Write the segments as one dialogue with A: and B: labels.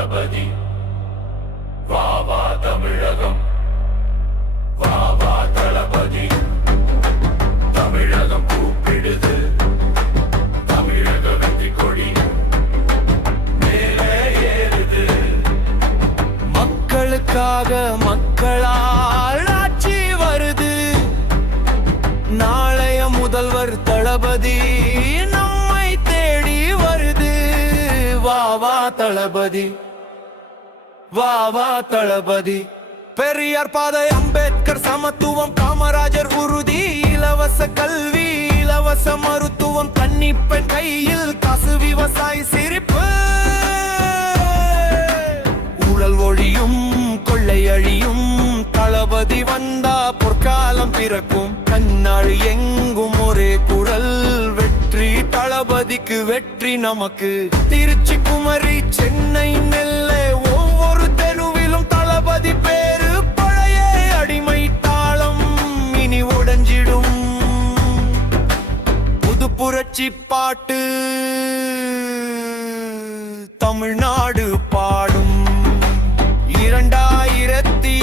A: தளபதி வா வா தமிழகம். வா வா தளபதி. தமிழகம் கூப்பிடுது. தமிழக வெற்றி கொடி மேலே ஏறுது. மக்களுக்காக மக்களால் ஆட்சி வருது. நாளைய முதல்வர் தளபதி நம்மை தேடி வருது. வா வா தளபதி. வா வா தளபதி. பெரியார் பாதை அம்பேத்கர் சமத்துவம் காமராஜர் உறுதி இலவச கல்வி இலவச மருத்துவம் தண்ணி பெண் கையில் காசு விவசாயி சிரிப்பு. ஊழல் ஒழியும் கொள்ளை அழியும் தளபதி வந்தா பொற்காலம் பிறக்கும். கண்ணாடி எங்கும் ஒரே குரல் வெற்றி தளபதிக்கு வெற்றி நமக்கு. திருச்சி குமரி புது புரட்சி பாட்டு தமிழ்நாடு பாடும். இரண்டாயிரத்தி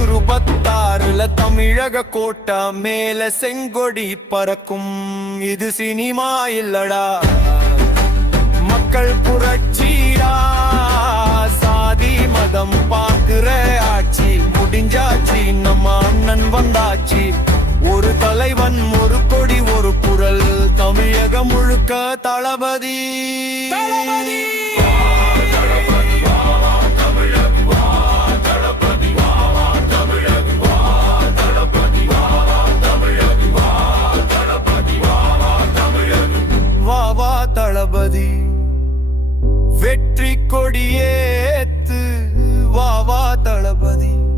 A: இருபத்தாறுல தமிழக கோட்டா மேல செங்கொடி பறக்கும். இது சினிமா இல்லடா. மக்கள் புரட்சிடா. சாதி மதம் பார்க்கிற ஆட்சி. முடிஞ்சாச்சு நம்ம அண்ணன் வந்தாச்சு. ஒரு தலைவன் ஒரு கொடி ஒரு குரல். தமிழகம் முழுக்க தளபதி. தளபதி! வெற்றி கொடியேத்து. வா வா தளபதி.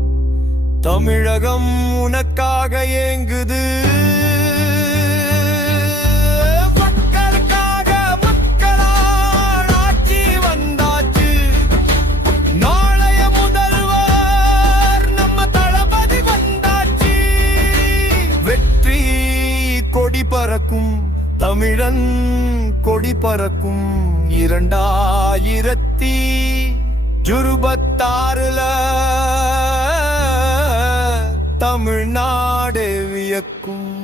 A: தமிழகம் உனக்காக ஏங்குது. வந்தாச்சு. நாளைய நம்ம தளபதி வந்தாச்சு. வெற்றி கொடி பறக்கும் தமிழன் கொடி பறக்கும் இரண்டாயிரத்தி இருபத்தாறுல. தமிழ்நாடு வியக்கும்.